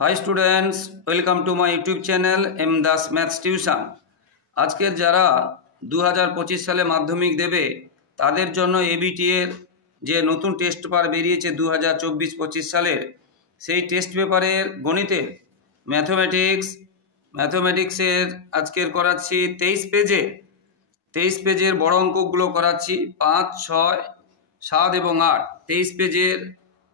High students, welcome to my YouTube channel M Das maths tuition. আজকের যারা 2025 সালে মাধ্যমিক দেবে তাদের জন্য এবিটি এর যে নতুন টেস্ট পেপার বেরিয়েছে 2024-25 সালের, সেই টেস্ট পেপারের গণিতের ম্যাথমেটিক্সের আজকের করাচ্ছি 23 পেজের বড় অঙ্কগুলো করাচ্ছি 5, 6, 7 এবং 8। 23 পেজের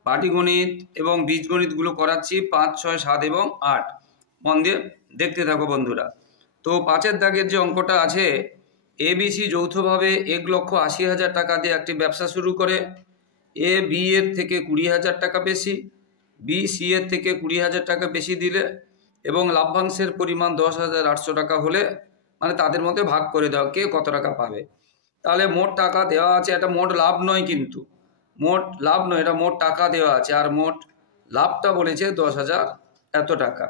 পাটিগণিত এবং বীজগণিতগুলো করাচ্ছি 5, 6, 7 এবং 8। মন দিয়ে দেখতে থাকো বন্ধুরা। তো 5-এর দাগের যে অঙ্কটা আছে, এবিসি যৌথভাবে 1,80,000 টাকা দিয়ে একটি ব্যবসা শুরু করে। এ বি এর থেকে 20,000 টাকা বেশি, বি সি এর থেকে 20,000 টাকা বেশি দিলে এবং লাভ্যাংশের পরিমাণ 10,800 টাকা হলে মানে তাদের মধ্যে ভাগ করে দেওয়া কে কত টাকা পাবে। তাহলে মোট টাকা দেওয়া আছে, এটা মোট লাভ নয়, কিন্তু মোট লাভ নয়, এটা মোট টাকা দেওয়া আছে, আর মোট লাভটা বলেছে 10,000 এত টাকা।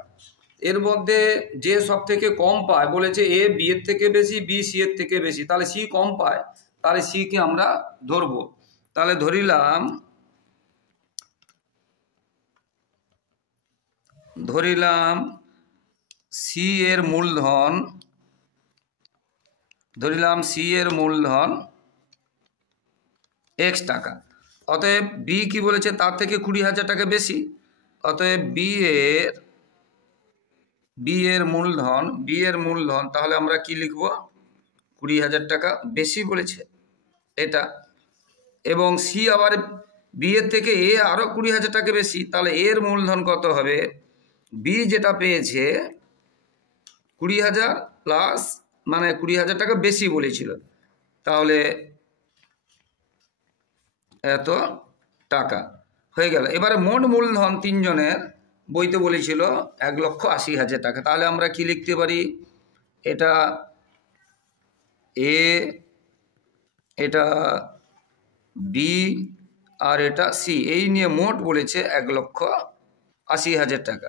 এর মধ্যে যে সব থেকে কম পায় বলেছে এ বি এর থেকে বেশি, বি সি এর থেকে বেশি, তাহলে সি কম পায়, তাহলে সিকে আমরা ধরবো। তাহলে ধরিলাম সি এর মূলধন এক্স টাকা। অতএব বি কি বলেছে, তার থেকে 20,000 টাকা বেশি, অতএব বি এর মূলধন তাহলে আমরা কি লিখব, 20,000 টাকা বেশি বলেছে এটা। এবং সি আবার বি এর থেকে এ আরও 20,000 টাকা বেশি, তাহলে এর মূলধন কত হবে, বি যেটা পেয়েছে 20,000 প্লাস মানে 20,000 টাকা বেশি বলেছিল, তাহলে এত টাকা হয়ে গেল। এবারে মোট মূলধন তিনজনের বইতে বলেছিল 1,80,000 টাকা। তাহলে আমরা কি লিখতে পারি, এটা এ, এটা বি আর এটা সি, এই নিয়ে মোট বলেছে 1,80,000 টাকা।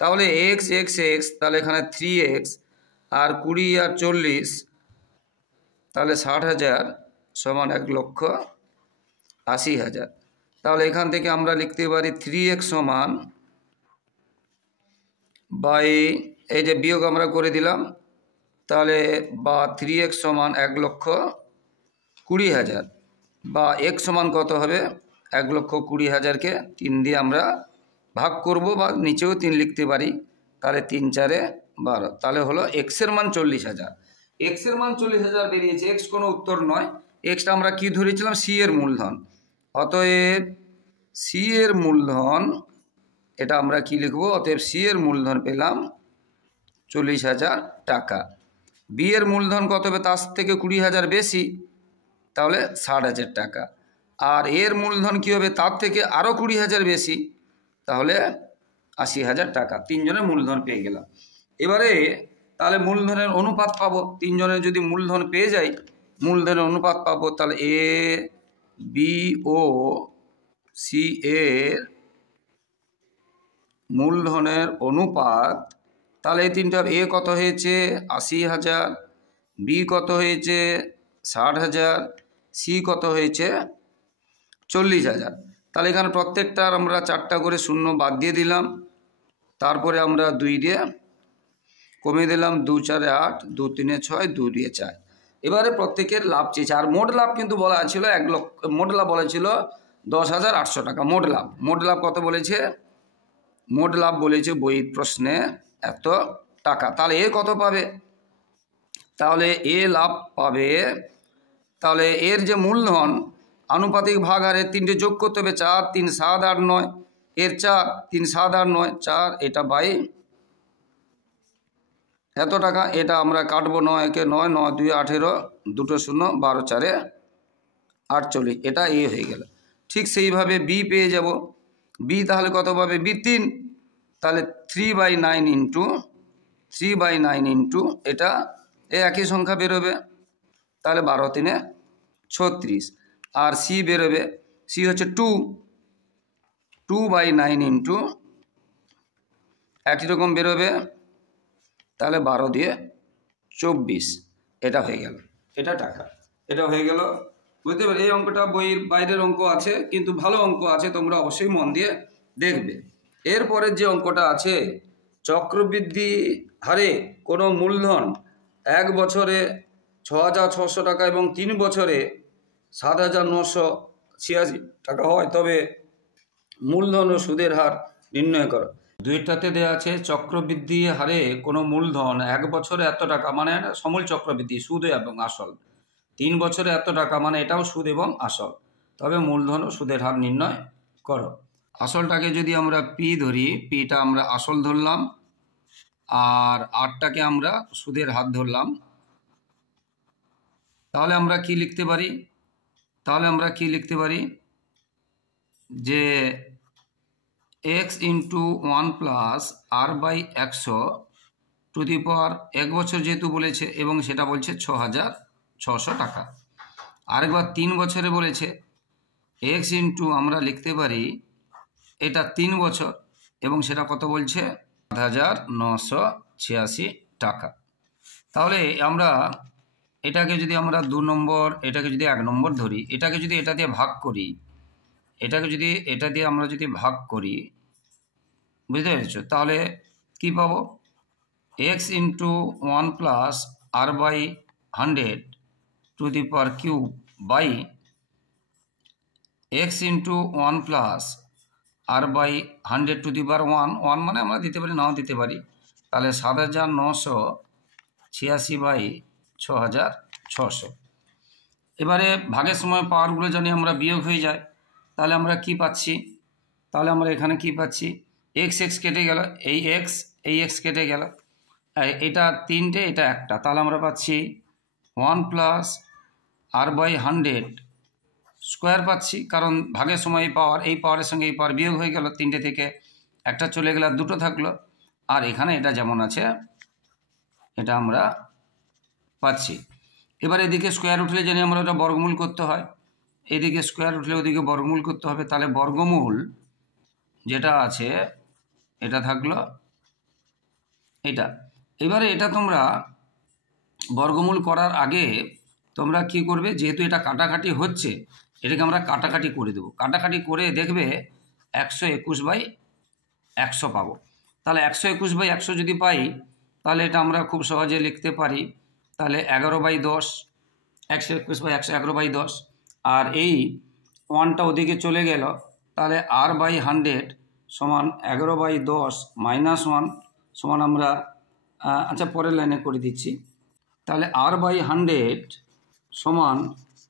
তাহলে এক্স এক্স এক্স, তাহলে এখানে 3x আর 20 আর 40, তাহলে 60,000 সমান 1,80,000। তাহলে এখান থেকে আমরা লিখতে পারি 3x সমান বাই, এই যে বিয়োগ আমরা করে দিলাম, তাহলে বা 3x সমান 1,20,000, বা x সমান কত হবে, 1,20,000কে 3 দিয়ে আমরা ভাগ করব, বা নিচেও 3 লিখতে পারি, তাহলে 3 4 12, তাহলে হলো এক্সের মান 40,000। এক্সের মান 40,000 বেরিয়েছে, এক্স কোনো উত্তর নয়, এক্সটা আমরা কি ধরেছিলাম, সি এর মূলধন। অতএব সি এর মূলধন, এটা আমরা কি লিখব, অতএব সি এর মূলধন পেলাম 40,000 টাকা। বি এর মূলধন কত হবে, তার থেকে 20,000 বেশি, তাহলে 60,000 টাকা। আর এর মূলধন কি হবে, তার থেকে আরও 20,000 বেশি, তাহলে 80,000 টাকা। তিনজনের মূলধন পেয়ে গেলাম। এবারে তাহলে মূলধনের অনুপাত পাবো, তিনজনের যদি মূলধন পেয়ে যাই, মূলধনের অনুপাত পাবো, তাহলে এ বি ও সি এর মূলধনের অনুপাত, তাহলে এই তিনটা, এ কত হয়েছে 80,000, বি কত হয়েছে 60,000, সি কত হয়েছে 40,000। তাহলে এখানে প্রত্যেকটার আমরা 4টা করে শূন্য বাদ দিয়ে দিলাম, তারপরে আমরা 2 দিয়ে কমিয়ে দিলাম, 2 4 8, 2 3 6, 2 2 4। এবারে প্রত্যেকের লাভ চেয়েছে, আর মোট লাভ কিন্তু বলা ছিল 1 লক্ষ, মোট লাভ বলেছিল 10,800 টাকা। মোট লাভ কত বলেছে, মোট লাভ বলেছে বইয়ের প্রশ্নে এত টাকা। তাহলে এ কত পাবে, তাহলে এ লাভ পাবে, তাহলে এর যে মূলধন আনুপাতিক ভাগ হারে 3টে যোগ করতে হবে, 4 3 7 8 9, এর 4 3 7 8 9 4, এটা বাই এত টাকা। এটা আমরা কাটবো, 9 একে 9, 9 2 18, 2 0 12 4 48, এটা এ হয়ে গেল। ঠিক সেইভাবে বি পেয়ে যাব, বি তাহলে কত পাবে, বি 3, তাহলে 3/9 ইন্টু এটা একই সংখ্যা বেরোবে, তাহলে 12 3 36। আর সি বেরোবে, সি হচ্ছে 2/9 ইন্টু একই রকম বেরোবে, তাহলে 12 দিয়ে 24, এটা হয়ে গেল, এটা টাকা, এটা হয়ে গেল। বুঝতে পারি, এই অঙ্কটা বইয়ের বাইরের অঙ্ক আছে, কিন্তু ভালো অঙ্ক আছে, তোমরা অবশ্যই মন দিয়ে দেখবে। এরপরের যে অঙ্কটা আছে, চক্রবৃদ্ধি হারে কোনো মূলধন 1 বছরে 6,600 টাকা এবং 3 বছরে 7,986 টাকা হয়, তবে মূলধন ও সুদের হার নির্ণয় করো। দুইটাতে দেওয়া আছে চক্রবৃদ্ধি হারে কোনো মূলধন 1 বছরে এত টাকা, মানে সমূল চক্রবৃদ্ধি, সুদ এবং আসল। 3 বছরে এত টাকা, মানে এটাও সুদ এবং আসল, তবে মূলধন ও সুদের হার নির্ণয় করো। আসলটাকে যদি আমরা পি ধরি, পিটা আমরা আসল ধরলাম, আর আরটাকে আমরা সুদের হার ধরলাম, তাহলে আমরা কি লিখতে পারি? যে x into 1 plus r by 100 to the power 1 বছর যেহেতু বলেছে এবং সেটা বলছে 6,600 টাকা। আরেকবার 3 বছরে বলেছে, এক্স ইন্টু আমরা লিখতে পারি এটা 3 বছর এবং সেটা কত বলছে? 7,986 টাকা। তাহলে আমরা এটাকে যদি আমরা 2 নম্বর, এটাকে যদি 1 নম্বর ধরি, এটাকে যদি এটা দিয়ে ভাগ করি, আমরা যদি ভাগ করি, বুঝতে পেরেছো? তাহলে কি পাবো? X into 1 plus r by 100 to the power cube by x into 1 plus r by 100 to the power 1 মানে আমরা দিতে পারি, নাও দিতে পারি। তাহলে 7,986 বাই 6,600। এবারে ভাগের সময় পাওয়ারগুলো জানি আমরা বিয়োগ হয়ে যায়, তাহলে আমরা কি পাচ্ছি? তাহলে আমরা এখানে কি পাচ্ছি? এক্স কেটে গেল, এই এক্স কেটে গেল, এটা 3টে, এটা 1টা, তাহলে আমরা পাচ্ছি 1 প্লাস আর বাই 100 স্কোয়ার পাচ্ছি, কারণ ভাগের সময় এই পাওয়ারের সঙ্গে এই পাওয়ার বিয়োগ হয়ে গেল, 3টে থেকে 1টা চলে গেল, 2টো থাকলো, আর এখানে এটা যেমন আছে এটা আমরা পাচ্ছি। এবার এদিকে স্কোয়ার উঠলে জানি আমরা ওটা বর্গমূল করতে হয়, এদিকে স্কোয়ার উঠলে ওদিকে বর্গমূল করতে হবে, তাহলে বর্গমূল যেটা আছে এটা থাকলো এটা। এবারে এটা তোমরা বর্গমূল করার আগে তোমরা কি করবে, যেহেতু এটা কাটাকাটি হচ্ছে, এটাকে আমরা কাটাকাটি করে দেবো। কাটাকাটি করে দেখবে 121/100 পাবো। তাহলে 121/100 যদি পাই, তাহলে এটা আমরা খুব সহজে লিখতে পারি। তাহলে 11/10, 121/100 11/10, আর এই 1টা ওদিকে চলে গেল, তাহলে আর বাই 100 সমান 11/10 মাইনাস 1 সমান আমরা আচ্ছা পরের লাইনে করে দিচ্ছি। তাহলে আর বাই 100 সমান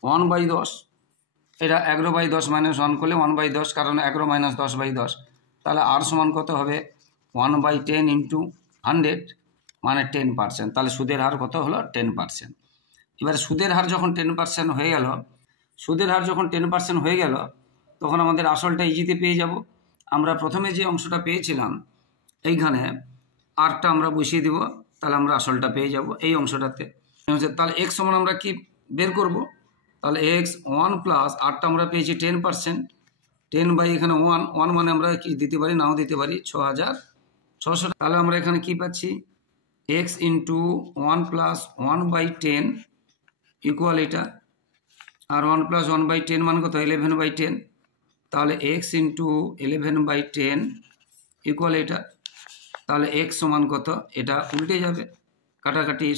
1/10, এটা 11/10 মাইনাস 1 করলে 1/10, কারণ 11 মাইনাস 10/10, তাহলে আর সমান কত হবে? 1/10 ইন্টু 100 মানে 10%। তাহলে সুদের হার কত হলো? 10%। এবার সুদের হার যখন 10% হয়ে গেল, তখন আমাদের আসলটা ইজিতে পেয়ে যাব। আমরা প্রথমে যে অংশটা পেয়েছিলাম এইখানে আরটা আমরা বসিয়ে দেব, তাহলে আমরা আসলটা পেয়ে যাব এই অংশটাতে। তাহলে এক্স সমান আমরা কি বের করব? তাহলে এক্স 1 প্লাস আরটা আমরা পেয়েছি 10%, 10 বাই এখানে 1 মানে আমরা কি দিতে পারি, নাও দিতে পারি, 6,600। তাহলে আমরা এখানে কি পাচ্ছি? এক্স ইন্টু 1 প্লাস 1/10 ইকুয়াল এটা, আর 1 প্লাস 1/10 মানে কত? 11/10। তাহলে এক্স ইন্টু 11/10 ইকুয়াল এটা, তাহলে এক্স সমান কত? এটা উল্টে যাবে, কাটাকাটি,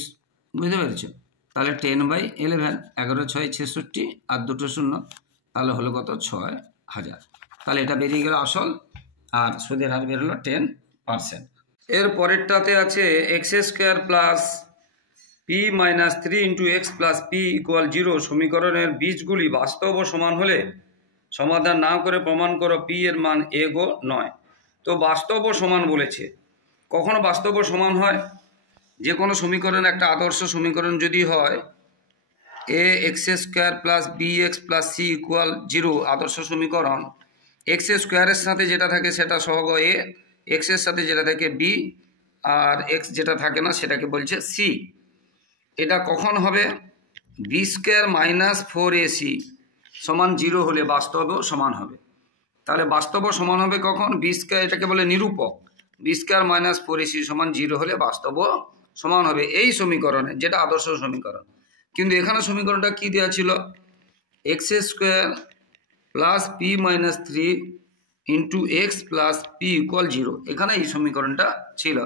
বুঝতে পেরেছো? তাহলে 10/11, 11 6 66 আর 2টো 0, তাহলে হলো কত? 6,000। তাহলে এটা বেরিয়ে গেল আসল, আর সুদের হার বের হলো 10%। এর পরেরটাতে আছে x square plus P minus 3 into x plus P equal 0 সমীকরণের বীজগুলি বাস্তব ও সমান হলে সমাধান না করে প্রমাণ করো পি এর মান এ গো নয়। তো বাস্তব ও সমান বলেছে, কখনো বাস্তব ও সমান হয়? যে কোনো সমীকরণ একটা আদর্শ সমীকরণ যদি হয়, a x square plus b x plus c equal 0 আদর্শ সমীকরণ, এক্স স্কোয়ারের সাথে যেটা থাকে সেটা সহগ এ, এক্সের সাথে যেটা থাকে বি, আর এক্স যেটা থাকে না সেটাকে বলছে সি। এটা কখন হবে? বি স্কোয়ার মাইনাস 4ac সমান 0 হলে বাস্তবও সমান হবে। তাহলে বাস্তবও সমান হবে কখন? বি স্কোয়ার, এটাকে বলে নিরূপক, বি স্কোয়ার মাইনাস 4ac সমান 0 হলে বাস্তবও সমান হবে এই সমীকরণে, যেটা আদর্শ সমীকরণ। কিন্তু এখানে সমীকরণটা কি দেওয়া ছিল? X square plus P minus 3 into x plus P equal 0, এখানে এই সমীকরণটা ছিল।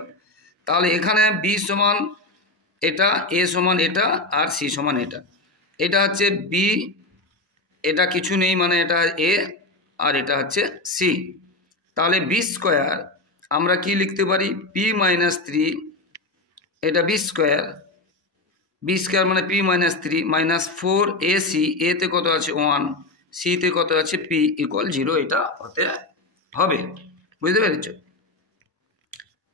তাহলে এখানে বি সমান এটা, এ সমান এটা, আর সি সমান এটা। এটা হচ্ছে বি, এটা কিছু নেই মানে এটা এ, আর এটা হচ্ছে সি। তাহলে বি স্কোয়ার আমরা কি লিখতে পারি, পি মাইনাস 3, এটা বি স্কোয়ার মানে P minus 3 minus 4 A C, এতে কত আছে 1, সিতে কত আছে পি ইকুয়াল 0, এটা হতে হবে। বুঝতে পেরেছ?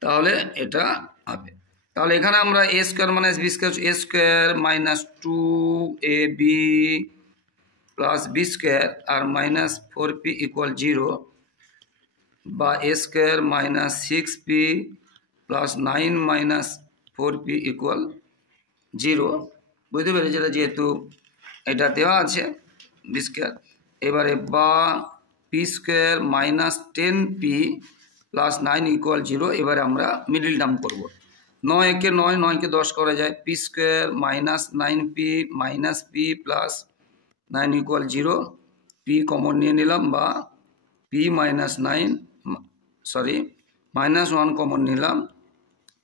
তাহলে এটা হবে। তাহলে এখানে আমরা a square minus B square, a square minus 2ab plus b square আর মাইনাস 4p ইকুয়াল 0, বা a square minus 6p plus 9 minus 4p equal 0। বুঝতে পেরেছি? এটা যেহেতু এটা দেওয়া আছে বি স্কোয়ার, এবারে বা P square minus 10p plus 9 equal 0। এবারে আমরা মিডিল টার্ম করব। 9 একে 9, 9কে 10 করা যায়। P square minus 9p minus P plus 9 equal 0, P common নিয়ে নিলাম, বা P minus 9 sorry minus 1 common নিলাম,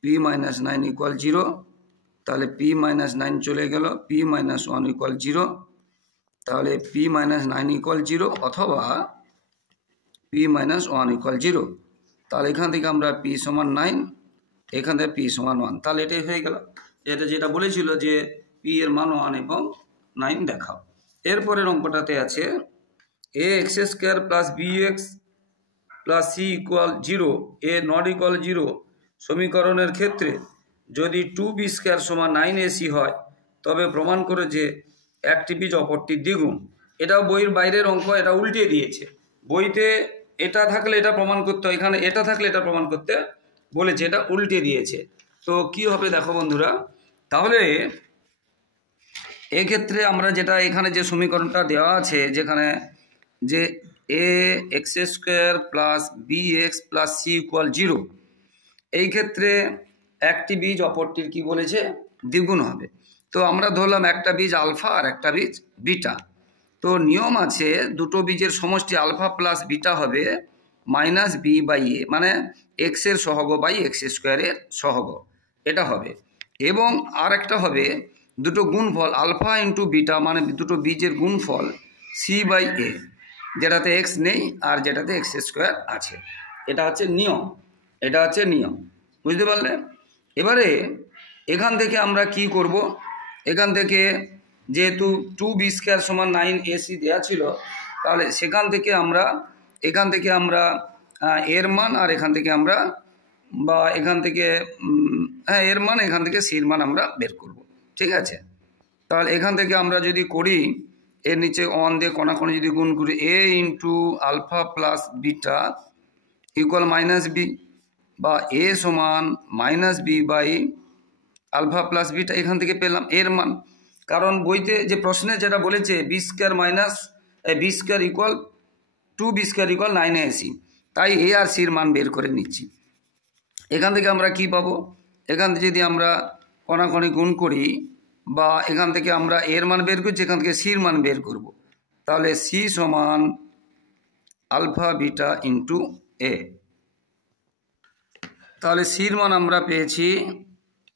পি মাইনাস 9 ইকুয়াল 0। তাহলে পি মাইনাস 9 চলে গেল, পি মাইনাস 1 ইকুয়াল 0। তাহলে পি মাইনাস 9 ইকুয়াল 0 অথবা পি মাইনাস 1 ইকুয়াল 0। তাহলে এখান থেকে আমরা পি সমান 9, এখান থেকে পি সমান 1। তাহলে এটাই হয়ে গেল। এটা যেটা বলেছিল যে পি এর মান 1 এবং 9 দেখাও। এরপরের অঙ্কটাতে আছে a x square plus b x plus c equal 0, a not equal 0 সমীকরণের ক্ষেত্রে যদি 2b স্কোয়ার সমান 9ac হয়, তবে প্রমাণ করে যে একটি বীজ অপরটির দ্বিগুণ। এটাও বইয়ের বাইরের অঙ্ক, এটা উল্টে দিয়েছে। বইতে এটা থাকলে এটা প্রমাণ করতে হয়, এখানে এটা থাকলে এটা প্রমাণ করতে বলেছে, এটা উল্টে দিয়েছে। তো কি হবে দেখো বন্ধুরা, তাহলে এক্ষেত্রে আমরা যেটা এখানে যে সমীকরণটা দেওয়া আছে, যেখানে যে a x square plus b x plus c equal 0, এই ক্ষেত্রে একটি বীজ অপরটির কি বলেছে দ্বিগুণ হবে। তো আমরা ধরলাম একটা বীজ আলফা আর একটা বীজ বিটা। তো নিয়ম আছে দুটো বীজের সমষ্টি আলফা প্লাস বিটা হবে মাইনাস বি বাই এ, মানে এক্সের সহগ বাই এক্স স্কোয়ারের সহগ, এটা হবে। এবং আর একটা হবে দুটো গুণফল আলফা ইন্টু বিটা, মানে দুটো বীজের গুণফল সি বাই এ, যেটাতে এক্স নেই আর যেটাতে এক্স স্কোয়ার আছে। এটা হচ্ছে নিয়ম, এটা হচ্ছে নিয়ম। বুঝতে পারলে? এবারে এখান থেকে আমরা কি করব, এখান থেকে যেহেতু 2b স্কোয়ার সমান 9ac দেওয়া ছিল, তাহলে সেখান থেকে আমরা এর মান আর এখান থেকে আমরা, বা এখান থেকে হ্যাঁ এর মান, এখান থেকে সির মান আমরা বের করব। ঠিক আছে? তাহলে এখান থেকে আমরা যদি করি, এর নিচে 1 দিয়ে কোণাকোণি যদি গুণ করি, a into alpha plus beta equal minus b, বা এ সমান minus B by alpha plus beta, এখান থেকে পেলাম এর মান। কারণ বইতে যে প্রশ্নে যেটা বলেছে B square minus B square equal 2b square equal 9ac, তাই এ আর সির মান বের করে নিচ্ছি। এখান থেকে আমরা কি পাবো, এখান থেকে যদি আমরা কোণাকোণি গুণ করি, বা এখান থেকে আমরা এর মান বের করছি, এখান থেকে সির মান বের করব। তাহলে সি সমান আলফা বিটা ইন্টু এ। তাহলে সির মান আমরা পেয়েছি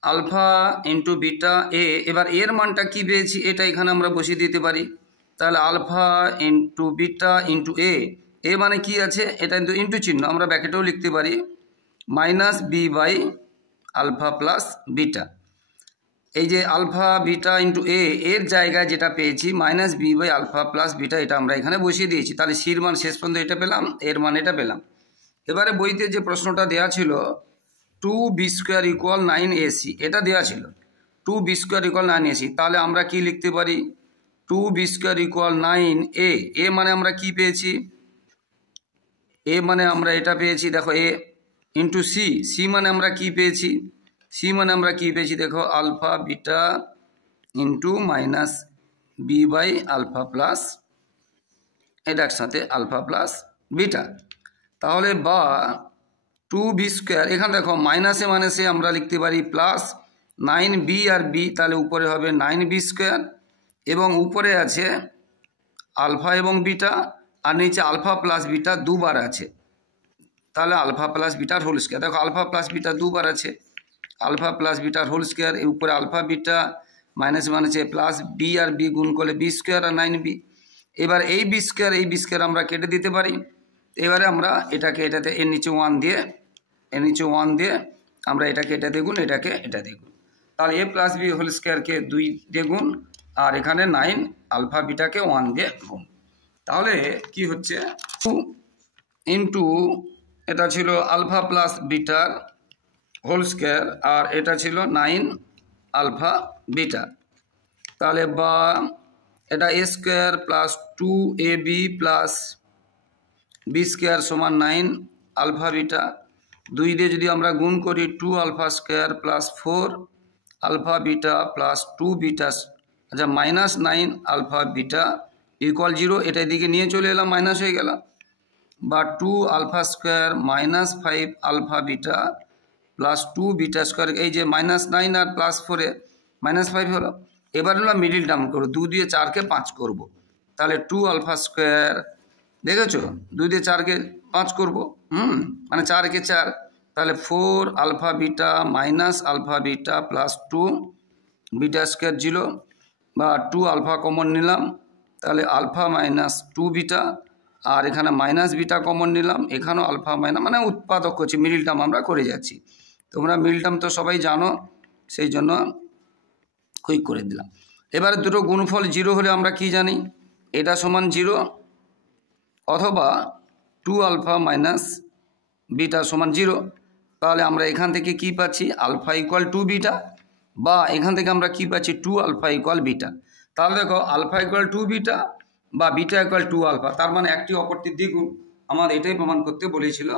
আলফা ইন্টু বিটা এ। এবার এর মানটা কি পেয়েছি, এটা এখানে আমরা বসিয়ে দিতে পারি। তাহলে আলফা ইন্টু বিটা ইন্টু এ, এ মানে কি আছে, এটা কিন্তু ইন্টু চিহ্ন, আমরা ব্র্যাকেটেও লিখতে পারি minus B by alpha plus beta. এই যে আলফা বিটা ইন্টু এ, এর জায়গায় যেটা পেয়েছি minus B by alpha plus beta, এটা আমরা এখানে বসিয়ে দিয়েছি। তাহলে সির মান শেষ পর্যন্ত এটা পেলাম, এর মান এটা পেলাম। এবারে বইতে যে প্রশ্নটা দেওয়া ছিল 2b স্কোয়ার ইকুয়াল 9ac, এটা দেওয়া ছিল 2b স্কোয়ার ইকুয়াল 9ac। তাহলে আমরা কি লিখতে পারি, 2b স্কোয়ার ইকুয়াল 9a। এ মানে আমরা কি পেয়েছি, এ মানে আমরা এটা পেয়েছি, দেখো এ ইন্টু সি, সি মানে আমরা কি পেয়েছি, সি মানে আমরা কি পেয়েছি দেখো alpha beta into minus B by alpha plus, এটা একসাথে আলফা প্লাস বিটা। তাহলে বা 2b স্কোয়ার, এখানে দেখো মাইনাসে মাইনাসে আমরা লিখতে পারি প্লাস 9b আর বি, তাহলে উপরে হবে 9b স্কোয়ার, এবং উপরে আছে আলফা এবং বিটা, আর নিচে আলফা প্লাস বিটা দুবার আছে, তাহলে আলফা প্লাস বিটার হোল স্কোয়ার। দেখো আলফা প্লাস বিটা দুবার আছে, আলফা প্লাস বিটার হোল স্কোয়ার, এর উপরে আলফা বিটা মাইনাস মাইনাসে প্লাস বি আর বি গুণ করলে বি স্কোয়ার আর 9b। এবার এই বি স্কোয়ার আমরা কেটে দিতে পারি। এবারে আমরা এটাকে এটাতে এর নিচে 1 দিয়ে আমরা এটাকে এটা দিয়ে গুণ, এটাকে এটা দিয়ে গুণ। তাহলে এ প্লাস বি হোল স্কোয়ারকে 2 দিয়ে গুণ, আর এখানে 9 আলফা বিটাকে 1 দিয়ে গুণ। তাহলে কি হচ্ছে 2 ইন্টু এটা ছিল আলফা প্লাস বিটার হোল স্কোয়ার, আর এটা ছিল 9 আলফা বিটা। তাহলে বা এটা a square plus 2ab plus b square সমান 9 আলফা বিটা। 2 দিয়ে যদি আমরা গুণ করি 2 alpha square plus 4 alpha beta plus 2 beta, আচ্ছা মাইনাস 9 আলফা বিটা ইকুয়াল 0। এটা এদিকে নিয়ে চলে এলাম, মাইনাস হয়ে গেল। বা 2 alpha square minus 5 alpha beta plus 2 beta square, এই যে মাইনাস 9 আর প্লাস 4-এ মাইনাস 5 হলো। এবার আমরা মিডিল টার্ম করবো, 2 দিয়ে 4কে 5 করব। তাহলে 2 আলফা স্কোয়ার, দেখেছো 2 দিয়ে 4কে 5 করব, মানে 4কে 4, তাহলে 4 alpha beta minus alpha beta plus 2 beta square 0, বা 2 আলফা কমন নিলাম, তাহলে আলফা মাইনাস 2 বিটা, আর এখানে মাইনাস বিটা কমন নিলাম, এখানেও আলফা মাইনাস, মানে উৎপাদক করছি, মিডিল টার্ম আমরা করে যাচ্ছি। তোমরা মিডিল টার্ম তো সবাই জানো, সেই জন্য কুইক করে দিলাম। এবারে দুটো গুণফল 0 হলে আমরা কি জানি, এটা সমান 0 অথবা 2 আলফা মাইনাস বিটা সমান 0। তাহলে আমরা এখান থেকে কি পাচ্ছি, আলফা ইকুয়াল 2 বিটা, বা এখান থেকে আমরা কি পাচ্ছি 2 আলফা ইকুয়াল বিটা। তাহলে দেখো আলফা ইকুয়াল 2 বিটা বা বিটা ইকুয়াল 2 আলফা, তার মানে একটি অপরটির দ্বিগুণ। আমাদের এটাই প্রমাণ করতে বলেছিল,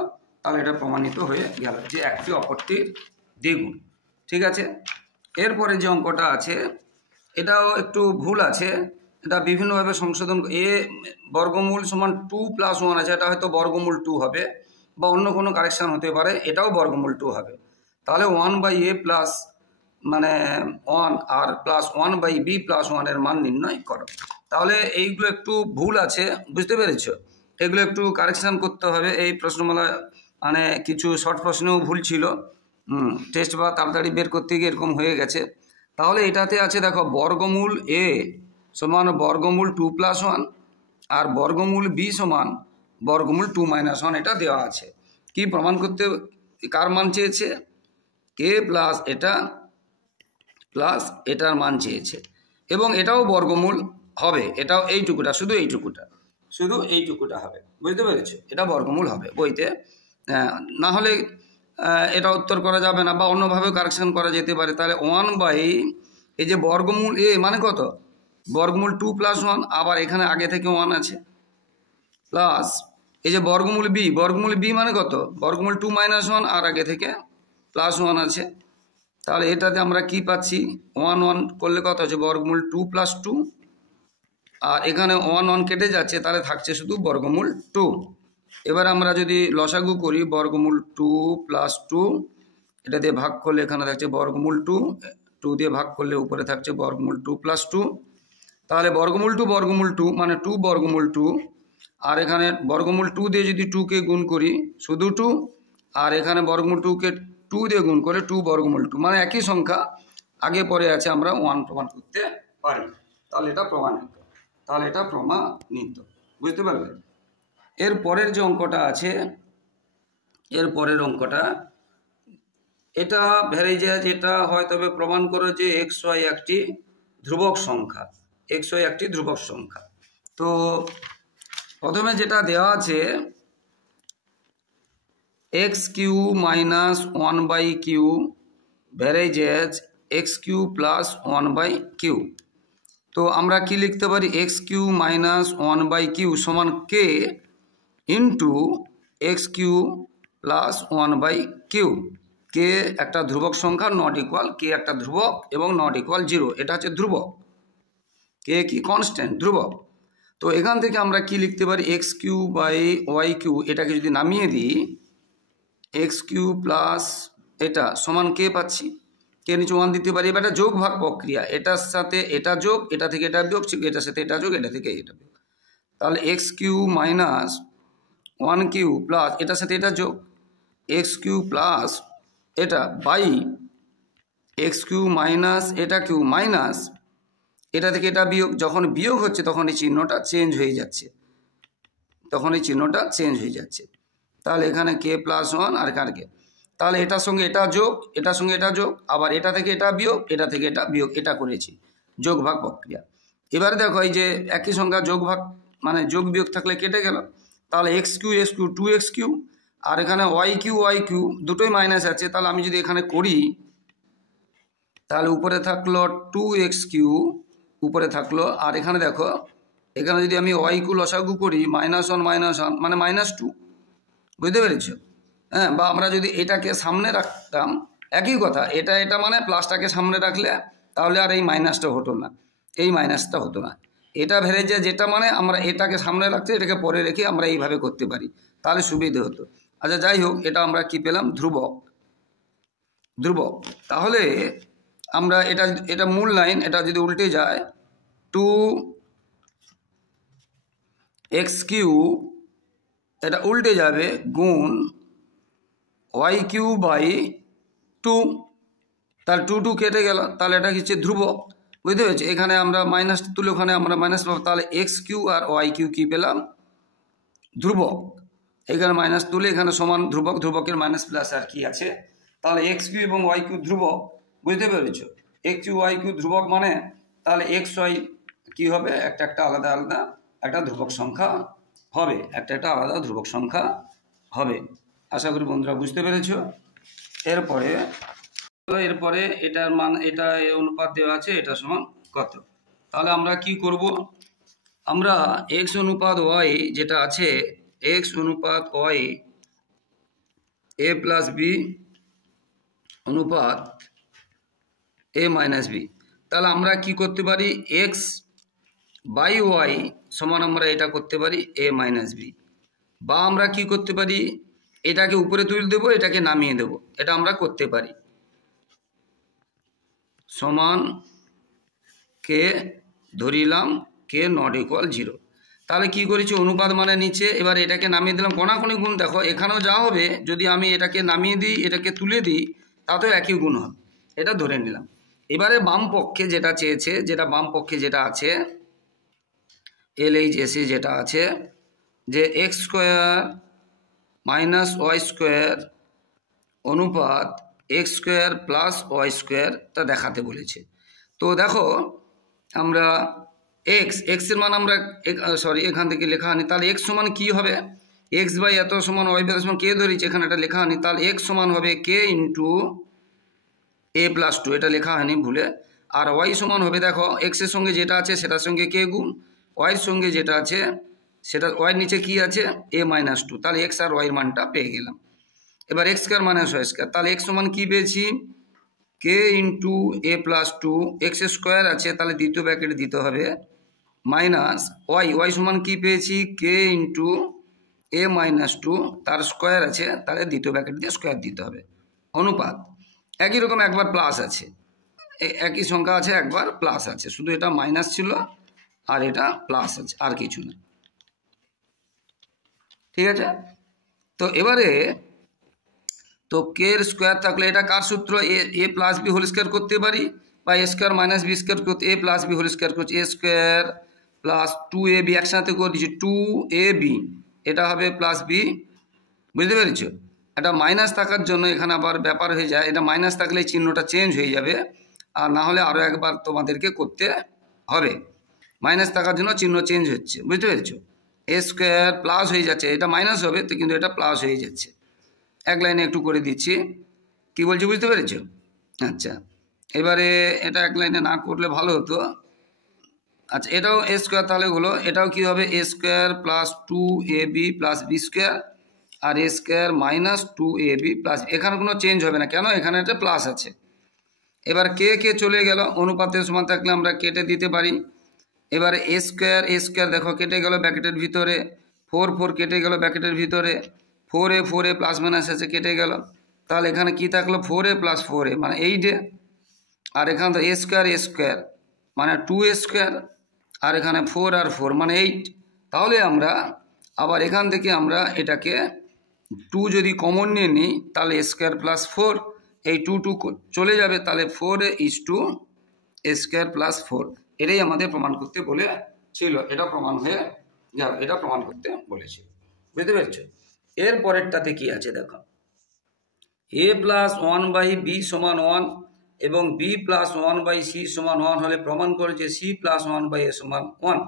তাহলে এটা প্রমাণিত হয়ে গেল যে একটি অপরটির দ্বিগুণ। ঠিক আছে, এরপরে যে অঙ্কটা আছে এটাও একটু ভুল আছে, এটা বিভিন্নভাবে সংশোধন। এ বর্গমূল সমান 2 প্লাস 1 আছে, এটা হয়তো বর্গমূল 2 হবে, বা অন্য কোনো কারেকশান হতে পারে, এটাও বর্গমূল 2 হবে। তাহলে 1/a প্লাস মানে 1 আর প্লাস 1/b প্লাস 1 এর মান নির্ণয় করো। তাহলে এইগুলো একটু ভুল আছে, বুঝতে পেরেছো? এগুলো একটু কারেকশান করতে হবে। এই প্রশ্নমালা মানে কিছু শর্ট প্রশ্নেও ভুল ছিল, টেস্ট বা তাড়াতাড়ি বের করতে গিয়ে এরকম হয়ে গেছে। তাহলে এটাতে আছে দেখো বর্গমূল a সমান বর্গমূল 2 প্লাস 1 আর বর্গমূল b সমান বর্গমূল 2 মাইনাস 1, এটা দেওয়া আছে। কি প্রমাণ করতে, কার মান চেয়েছে, a প্লাস এটা প্লাস এটার মান চেয়েছে, এবং এটাও বর্গমূল হবে, এটাও এইটুকুটা, শুধু এইটুকুটা হবে, বুঝতে পেরেছো? এটা বর্গমূল হবে বইতে, না হলে এটা উত্তর করা যাবে না, বা অন্যভাবেও কারেকশন করা যেতে পারে। তাহলে 1/, এই যে বর্গমূল a মানে কত, বর্গমূল 2 প্লাস 1, আবার এখানে আগে থেকে 1 আছে, প্লাস এই যে বর্গমূল b মানে কত, বর্গমূল 2 মাইনাস 1 আর আগে থেকে প্লাস 1 আছে। তাহলে এটাতে আমরা কি পাচ্ছি, 1 করলে কত আছে, বর্গমূল 2 প্লাস 2, আর এখানে 1 কেটে যাচ্ছে, তাহলে থাকছে শুধু বর্গমূল 2। এবার আমরা যদি লসাগু করি, বর্গমূল 2 প্লাস 2, এটা দিয়ে ভাগ করলে এখানে থাকছে বর্গমূল 2 দিয়ে ভাগ করলে উপরে থাকছে বর্গমূল 2 প্লাস 2। তাহলে বর্গমূল 2 মানে 2 বর্গমূল 2, আর এখানে বর্গমূল 2 দিয়ে যদি 2কে গুণ করি শুধু 2, আর এখানে বর্গমূল 2কে 2 দিয়ে গুণ করে 2 বর্গমূল 2, মানে একই সংখ্যা, আগে পরে আছে, আমরা 1 প্রমাণ করতে পারি। তাহলে এটা প্রমাণিত, বুঝতে পারলে? এর পরের যে অঙ্কটা আছে, এর পরের অঙ্কটা, এটা ভ্যারিয়েজ, এটা হয় তবে প্রমাণ করো যে xy একটি ধ্রুবক সংখ্যা। তো প্রথমে যেটা দেওয়া আছে x³ minus 1/q ভ্যারিয়েজ x³ plus 1/q। তো আমরা কি লিখতে পারি, x³ মাইনাস 1/q সমান k into x³ plus 1/q। কে একটা ধ্রুবক সংখ্যা, নট ইকুয়াল, কে একটা ধ্রুবক এবং নট ইকুয়াল 0, এটা হচ্ছে ধ্রুবক, কে কি কনস্ট্যান্ট, ধ্রুবক। তো এখান থেকে আমরা কি লিখতে পারি, x³/yq, এটাকে যদি নামিয়ে দিই, x³ প্লাস এটা সমান কে পাচ্ছি, কে নিচে 1 দিতে পারি। এবার এটা যোগ ভাগ প্রক্রিয়া, এটার সাথে এটা যোগ, এটা থেকে এটা বিয়োগ, এটার সাথে এটা যোগ, এটা থেকে এটা বিয়োগ। তাহলে x³ মাইনাস 1q প্লাস এটার সাথে এটা যোগ, এক্স কিউ প্লাস এটা বাই এক্স কিউ মাইনাস এটা কিউ মাইনাস এটা থেকে এটা বিয়োগ, যখন বিয়োগ হচ্ছে তখন এই চিহ্নটা চেঞ্জ হয়ে যাচ্ছে, তাহলে এখানে কে প্লাস ওয়ান আর এখানে কে, তাহলে এটার সঙ্গে এটা যোগ, এটার সঙ্গে এটা যোগ, আবার এটা থেকে এটা বিয়োগ, এটা থেকে এটা বিয়োগ, এটা করেছি যোগ ভাগ প্রক্রিয়া। এবারে দেখো এই যে একই সংখ্যা যোগ ভাগ মানে যোগ বিয়োগ থাকলে কেটে গেল, তাহলে এক্স কিউ 2x কিউ, আর এখানে ওয়াই কিউ দুটোই মাইনাস আছে, তাহলে আমি যদি এখানে করি তাহলে উপরে থাকলো 2x কিউ উপরে থাকলো, আর এখানে দেখো এখানে যদি আমি ওয়াই কিউ লসাগু করি -1 মানে -2, বুঝতে পেরেছো? হ্যাঁ, বা আমরা যদি এটাকে সামনে রাখতাম একই কথা, এটা মানে প্লাসটাকে সামনে রাখলে তাহলে আর এই মাইনাসটা হতো না, এটা ভেরে যায় যেটা মানে আমরা এটাকে সামনে রাখতে এটাকে পরে রেখে আমরা এইভাবে করতে পারি, তাহলে সুবিধে হতো। আচ্ছা যাই হোক, এটা আমরা কি পেলাম? ধ্রুবক। তাহলে আমরা এটা মূল লাইন, এটা যদি উল্টে যায় 2x কিউ এটা উল্টে যাবে গুণ ওয়াই কিউ বাই 2, তাহলে 2 কেটে গেল, তাহলে এটা হচ্ছে ধ্রুবক, বুঝতে পেরেছি? এখানে আমরা মাইনাস তুলে ওখানে আমরা মাইনাস পাবো, তাহলে x Q R Y Q কী পেলাম? ধ্রুবক। এখানে মাইনাস তুলে এখানে সমান ধ্রুবকের মাইনাস প্লাস আর কি আছে, তাহলে এক্স কিউ এবং ওয়াই কিউ ধ্রুবক, বুঝতে পেরেছ? এক্স কিউ ওয়াই কিউ ধ্রুবক মানে তাহলে এক্স ওয়াই কী হবে? একটা আলাদা একটা ধ্রুবক সংখ্যা হবে, একটা আলাদা ধ্রুবক সংখ্যা হবে। আশা করি বন্ধুরা বুঝতে পেরেছ। এরপরে এটার মান, এটা অনুপাত দেওয়া আছে, এটা সমান কত? তাহলে আমরা কি করব? আমরা এক্স অনুপাত ওয়াই যেটা আছে, এক্স অনুপাত ওয়াই এ প্লাস বি অনুপাত এ মাইনাস বি, তাহলে আমরা কি করতে পারি? এক্স বাই ওয়াই সমান আমরা এটা করতে পারি এ মাইনাস বি, বা আমরা কি করতে পারি? এটাকে উপরে তুলে দেবো, এটাকে নামিয়ে দেবো, এটা আমরা করতে পারি। সমান কে ধরিলাম কে নট ইকুয়াল 0, তাহলে কি করেছি? অনুপাত মানে নিচে, এবার এটাকে নামিয়ে দিলাম, কোনাকুনি গুণ দেখো এখানেও যা হবে, যদি আমি এটাকে নামিয়ে দিই এটাকে তুলে দিই তাতেও একই গুণ হবে, এটা ধরে নিলাম। এবারে বাম পক্ষে যেটা চেয়েছে, বাম পক্ষে যেটা আছে LHS যেটা আছে যে X square minus Y square অনুপাত এক্স স্কোয়ার প্লাস ওয়াই স্কোয়ারটা দেখাতে বলেছে। তো দেখো আমরা এক্সের মান আমরা এখান থেকে লেখা আনি, তাহলে এক্স সমান কী হবে? এক্স বাই এত সমান ওয়াই বাই সমান কে ধরেছি, এখানে এটা লেখা আনি, তাহলে এক্স সমান হবে কে ইন্টু এ প্লাস 2, এটা লেখা হয়নি ভুলে। আর ওয়াই সমান হবে, দেখো এক্সের সঙ্গে যেটা আছে সেটার সঙ্গে কে গুণ, ওয়াইয়ের সঙ্গে যেটা আছে সেটা ওয়াইয়ের নিচে কি আছে? এ মাইনাস 2, তাহলে এক্স আর ওয়াইয়ের মানটা পেয়ে গেলাম। এবার X square minus Y square, তাহলে এক্স সমান কী পেয়েছি? K into A plus 2, X square আছে তাহলে দ্বিতীয় ব্র্যাকেটে দিতে হবে মাইনাস ওয়াই সমান কী পেয়েছি? কে ইন্টু এ মাইনাস 2 তার স্কোয়ার আছে, তাহলে দ্বিতীয় ব্র্যাকেট দিয়ে স্কোয়ার দিতে হবে। অনুপাত একই রকম, একবার প্লাস আছে, একই সংখ্যা আছে, একবার প্লাস আছে, শুধু এটা মাইনাস ছিল আর এটা প্লাস আছে, আর কিছু না, ঠিক আছে? তো এবারে তো কে এর স্কোয়ার থাকলে এটা কার সূত্র? এ প্লাস বি হোল স্কোয়ার করতে পারি, বা a square minus B square করতে, এ প্লাস বি হোল স্কোয়ার করছি, এ স্কোয়ার প্লাস 2ab একসাথে করে দিচ্ছি 2ab, এটা হবে প্লাস বি, বুঝতে পেরেছ? এটা মাইনাস থাকার জন্য এখানে আবার ব্যাপার হয়ে যায়, এটা মাইনাস থাকলে চিহ্নটা চেঞ্জ হয়ে যাবে, আর না হলে আরও একবার তোমাদেরকে করতে হবে। মাইনাস থাকার জন্য চিহ্ন চেঞ্জ হচ্ছে, বুঝতে পেরেছ? এ স্কোয়ার প্লাস হয়ে যাচ্ছে, এটা মাইনাস হবে তো কিন্তু এটা প্লাস হয়ে যাচ্ছে। এক লাইনে একটু করে দিচ্ছি, কি বলছি বুঝতে পেরেছ? আচ্ছা, এবারে এটা এক লাইনে না করলে ভালো হতো। আচ্ছা, এটাও এ স্কোয়ার তাহলে হলো, এটাও কি হবে? A square plus 2ab plus b square, আর a square minus 2ab plus, এখানে কোনো চেঞ্জ হবে না, কেন? এখানে একটা প্লাস আছে। এবার কে চলে গেল, অনুপাতের সমান থাকলে আমরা কেটে দিতে পারি। এবারে এ স্কোয়ার দেখো কেটে গেল ব্র্যাকেটের ভিতরে, 4 কেটে গেল ব্র্যাকেটের ভিতরে, 4a প্লাস মাইনাস আছে কেটে গেল, তাহলে এখানে কি থাকলো? 4a প্লাস 4a মানে 8a, আর এখানে তো এ স্কোয়ার মানে 2a স্কোয়ার, আর এখানে 4 আর 4 মানে 8। তাহলে আমরা আবার এখান থেকে আমরা এটাকে টু যদি কমন নিয়ে নিই তাহলে এ স্কোয়ার প্লাস 4, এই টু চলে যাবে, তাহলে 4 is to A square plus 4। এটাই আমাদের প্রমাণ করতে বলেছিল, এটা প্রমাণ হয়ে যাবে, এটা প্রমাণ করতে বলেছিল। বুঝতে পেরেছো? এর পরেরটাতে কি আছে দেখো, a প্লাস 1/b সমান 1 এবং b প্লাস 1/c সমান 1 হলে প্রমাণ করে যে c প্লাস 1/a সমান 1।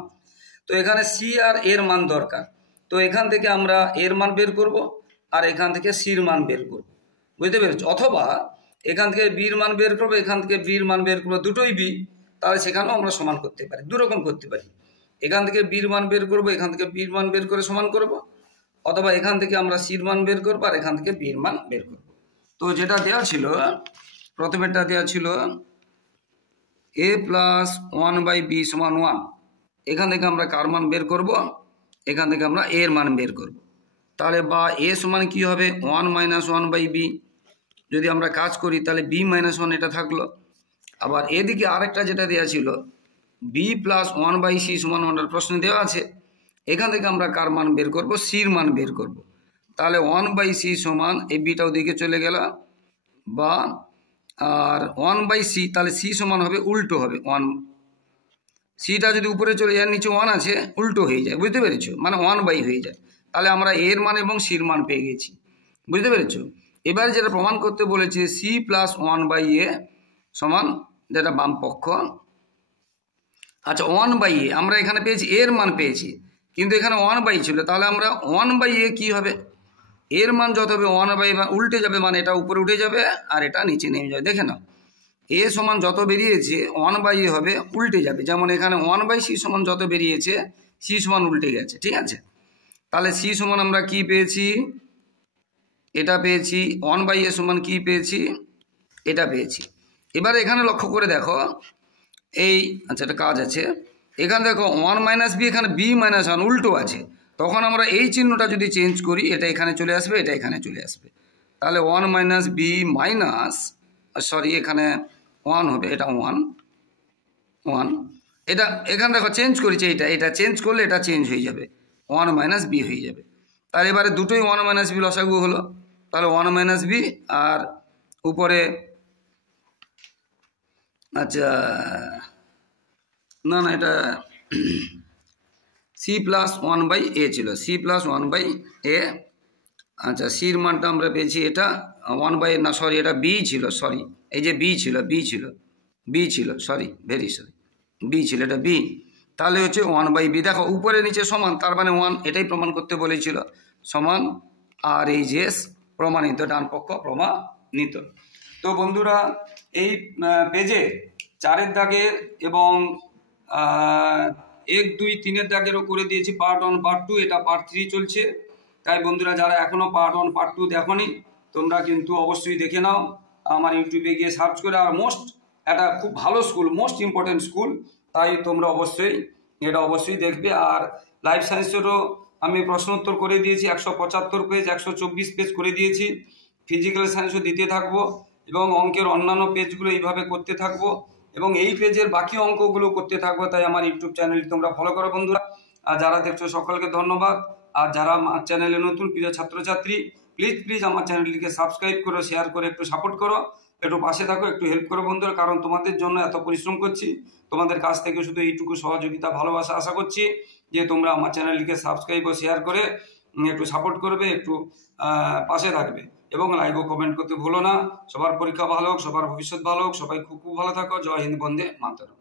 তো এখানে c আর এর মান দরকার, তো এখান থেকে আমরা এর মান বের করব আর এখান থেকে সির মান বের করব। বুঝতে পেরেছো? অথবা এখান থেকে বির মান বের করবো, এখান থেকে বির মান বের করবো, দুটোই বি, তাহলে সেখানেও আমরা সমান করতে পারি, দুরকম করতে পারি। এখান থেকে বির মান বের করবো, এখান থেকে বির মান বের করে সমান করব, অথবা এখান থেকে আমরা সির মান বের করবো আর এখান থেকে বির মান বের করব। তো যেটা দেওয়া ছিল, প্রথমেরটা দেওয়া ছিল a প্লাস 1/b সমান 1, এখান থেকে আমরা কার মান বের করব, এখান থেকে আমরা a এর মান বের করব। তাহলে বা a সমান কি হবে 1 মাইনাস 1/b, যদি আমরা কাজ করি তাহলে b মাইনাস 1 এটা থাকলো। আবার এদিকে আরেকটা যেটা দেওয়া ছিল b প্লাস 1/c সমান 1 প্রশ্নে দেওয়া আছে, এখান থেকে আমরা কার মান বের করব, সির মান বের করব। তাহলে 1/c সমান এই বিটা ওদিকে চলে গেল, বা আর 1/c, তাহলে c সমান হবে উল্টো হবে 1, সিটা যদি উপরে চলে যায় নিচে 1 আছে, উল্টো হয়ে যায়। বুঝতে পেরেছো? মানে 1/, হয়ে যায়। তাহলে আমরা এর মান এবং সির মান পেয়ে গেছি। বুঝতে পেরেছো? এবার যেটা প্রমাণ করতে বলেছে c প্লাস 1/a সমান, যেটা বাম পক্ষ, আচ্ছা 1/a আমরা এখানে পেয়েছি, এর মান পেয়েছি, কিন্তু এখানে 1/, ছিল, তাহলে আমরা 1/a কি হবে, এর মান যত হবে 1/, উল্টে যাবে, মানে এটা উপরে উঠে যাবে আর এটা নিচে নেমে যাবে। দেখে নাও, এ সমান যত বেরিয়েছে 1/a হবে, উল্টে যাবে, যেমন এখানে 1/c সমান যত বেরিয়েছে c সমান উল্টে গেছে। ঠিক আছে? তাহলে c সমান আমরা কি পেয়েছি, এটা পেয়েছি, 1/a সমান কি পেয়েছি, এটা পেয়েছি। এবার এখানে লক্ষ্য করে দেখো, এই আচ্ছা একটা কাজ আছে, এখানে দেখো 1 মাইনাস বি, এখানে b মাইনাস 1 উল্টো আছে, তখন আমরা এই চিহ্নটা যদি চেঞ্জ করি, এটা এখানে চলে আসবে, এটা এখানে চলে আসবে, তাহলে 1 মাইনাস বি মাইনাস, সরি এখানে 1 হবে, এটা 1, এটা এখানে দেখো চেঞ্জ করেছে, এটা চেঞ্জ করলে এটা চেঞ্জ হয়ে যাবে, 1 মাইনাস বি হয়ে যাবে। তাহলে এবারে দুটোই 1 মাইনাস বি লসাগু হলো, তাহলে 1 মাইনাস বি আর উপরে, আচ্ছা না এটা c প্লাস 1/a ছিল, c প্লাস 1/a, আচ্ছা সির মানটা আমরা পেয়েছি, এটা 1/, না সরি এটা b ছিল, সরি এই যে b ছিল, সরি ভেরি সরি, b ছিল, এটা b, তাহলে হচ্ছে 1/b। দেখো উপরে নিচে সমান, তার মানে 1, এটাই প্রমাণ করতে বলেছিল, সমান আর এই যে প্রমাণিত, ডান পক্ষ প্রমাণিত। তো বন্ধুরা এই পেজে 4-এর দাগের এবং 1, 2, 3-এর দাগেরও করে দিয়েছি পার্ট 1 পার্ট 2, এটা পার্ট 3 চলছে। তাই বন্ধুরা যারা এখনও পার্ট 1 পার্ট 2 দেখোনি, তোমরা কিন্তু অবশ্যই দেখে নাও, আমার ইউটিউবে গিয়ে সার্চ করে। আর এটা খুব ভালো স্কুল, মোস্ট ইম্পর্টেন্ট স্কুল, তাই তোমরা এটা অবশ্যই দেখবে। আর লাইফ সায়েন্সেরও আমি প্রশ্নোত্তর করে দিয়েছি, 175 পেজ, 124 পেজ করে দিয়েছি। ফিজিক্যাল সায়েন্সও দিতে থাকবো এবং অঙ্কের অন্যান্য পেজগুলো এইভাবে করতে থাকবো এবং এই পেজের বাকি অঙ্কগুলো করতে থাকবো। তাই আমার ইউটিউব চ্যানেলটি তোমরা ফলো করো বন্ধুরা। আর যারা দেখছো সকলকে ধন্যবাদ। আর যারা আমার চ্যানেলে নতুন প্রিয় ছাত্রছাত্রী, প্লিজ আমার চ্যানেলটিকে সাবস্ক্রাইব করো, শেয়ার করে একটু সাপোর্ট করো, একটু পাশে থাকো, একটু হেল্প করো বন্ধুরা, কারণ তোমাদের জন্য এত পরিশ্রম করছি। তোমাদের কাছ থেকে শুধু এইটুকু সহযোগিতা, ভালোবাসা আশা করছি যে তোমরা আমার চ্যানেলটিকে সাবস্ক্রাইব ও শেয়ার করে একটু সাপোর্ট করবে, একটু পাশে থাকবে এবং লাইক ও কমেন্ট করতে ভুলো না। সবার পরীক্ষা ভালো হোক, সবার ভবিষ্যৎ ভালো হোক, সবাই খুব ভালো থাকো। জয় হিন্দ, বন্দে মাতরম।